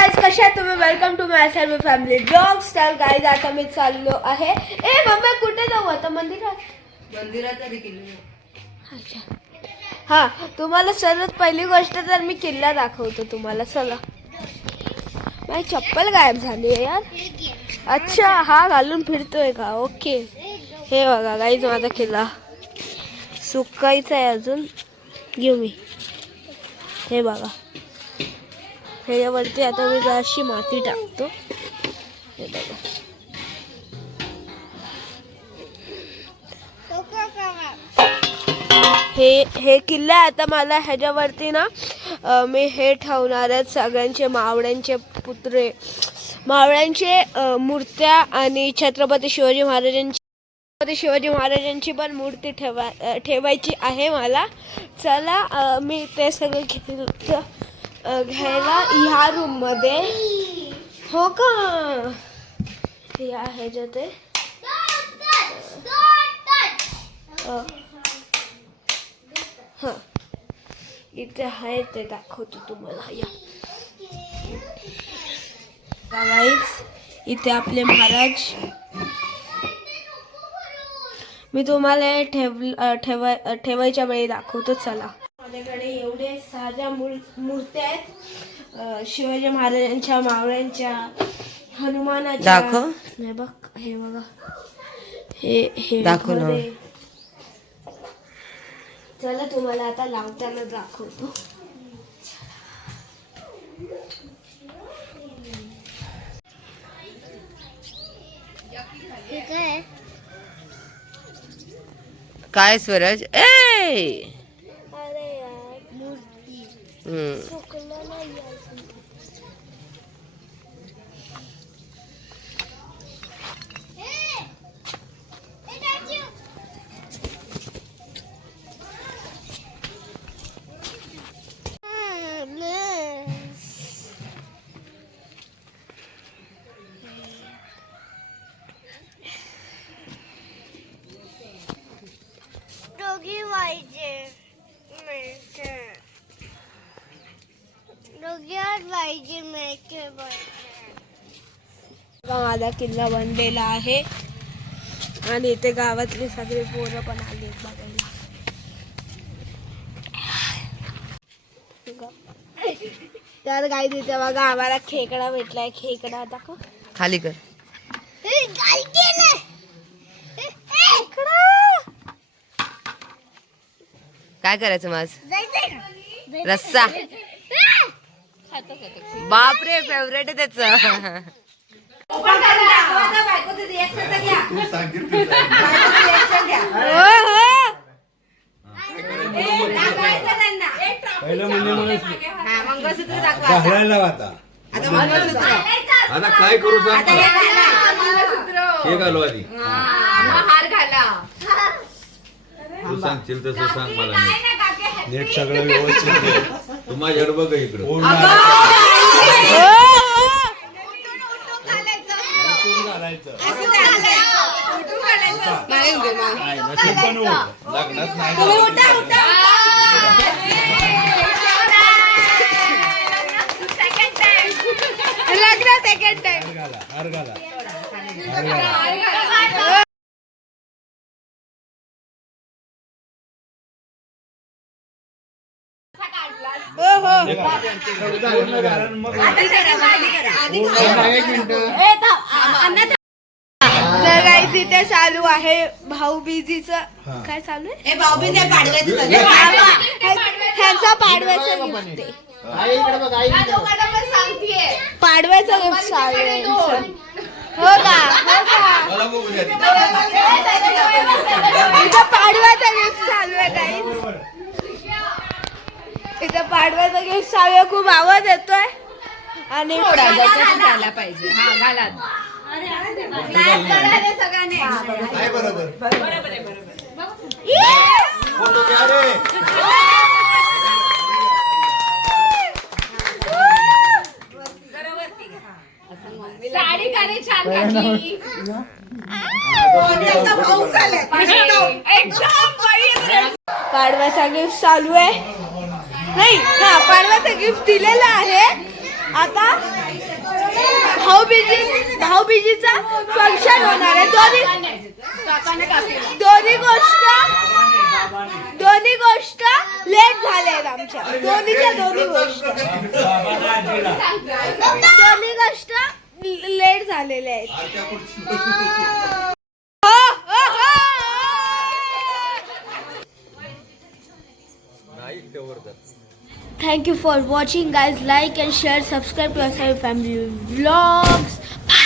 Guys कशा आहे तुम्ही. वेलकम टू माय सर्व फॅमिली ब्लॉग्स. तर गाइस आता मी चाललो आहे. ए मम्मी कुठे जाऊ आता. मंदिरात अच्छा हा. तुम्हाला सर्वात पहिली गोष्ट तर मी किल्ला दाखवतो तुम्हाला. चला. माझी चप्पल गायब झाली आहे यार. अच्छा हा घालून फिरतोय का. ओके. हे बघा गाइस माझा किल्ला सुकायचा आहे अजून. घेऊ मी. हे बघा ह्याच्यावरती आता मी जराशी माती टाकतो. हे बघा हे किल्ला आता मला ह्याच्यावरती ना मी हे ठेवणार आहेत सगळ्यांचे मावळ्यांचे पुतळे, मावळ्यांचे मूर्त्या आणि छत्रपती शिवाजी महाराजांची पण मूर्ती ठेवायची आहे मला. चला मी ते सगळं घ्यायला ह्या रूम मध्ये. हो का या ह्याच्यात इथे आहे ते दाखवतो तुम्हाला. या गाईज इथे आपले महाराज. मी तुम्हाला ठेवायच्या वेळी दाखवतो. चला. माझ्याकडे एवढे साऱ्या मूर्त्या आहेत. शिवाजी महाराजांच्या, मावळ्यांच्या, हनुमानाच्या. दाखव. हे बघ. हे बघा. हे दाखव ना. चला तुम्हाला आता लावताना दाखवतो. काय स्वराज. ए अरे यार मूर्ती सुकलं नाही अजून. दोघी पाहिजे माझा किल्ला बनलेला आहे आणि इथे गावातली सगळी पोरं पण आली बघायला. तर काय तिथे बघा आम्हाला खेकडा भेटलाय. खेकडा दाखव. खाली कर. काय करायचं माझ. रस्सा. बापरे फेवरेट आहे त्याच. आता काय करू सांग. हे घालू आधी. हार घाला. तू सांगशील तसं सांग मला. नेट सगळं व्यवस्थित. तू माझ्याकडे बघ इकडं. लग्नात नाही. Second time. हार घाला. इथे चालू आहे भाऊबीजीच. काय चालू आहे. ह्यांचा पाडव्याचा गिफ्ट. पाडव्याचा गिफ्ट चालू आहे. हो का. इथं पाडव्याचा गिफ्ट चालू आहे गाईस. इथं पाडव्याचा गिफ्ट चालू आहे. खूप आवाज येतोय आणि झाला पाहिजे. हा घाला. साडी काढे छान घातली. पाडव्याचा गिफ्ट चालू आहे. नाही हा पाडव्याचा गिफ्ट दिलेला आहे. आता भाऊबीजीचा फंक्शन होणार आहे. दोन्ही गोष्ट लेट झाले आहेत आमच्या दोन्ही गोष्ट लेट झालेले आहेत. Thank you for watching, guys. Like and share, subscribe to SRM Family Vlogs. Bye.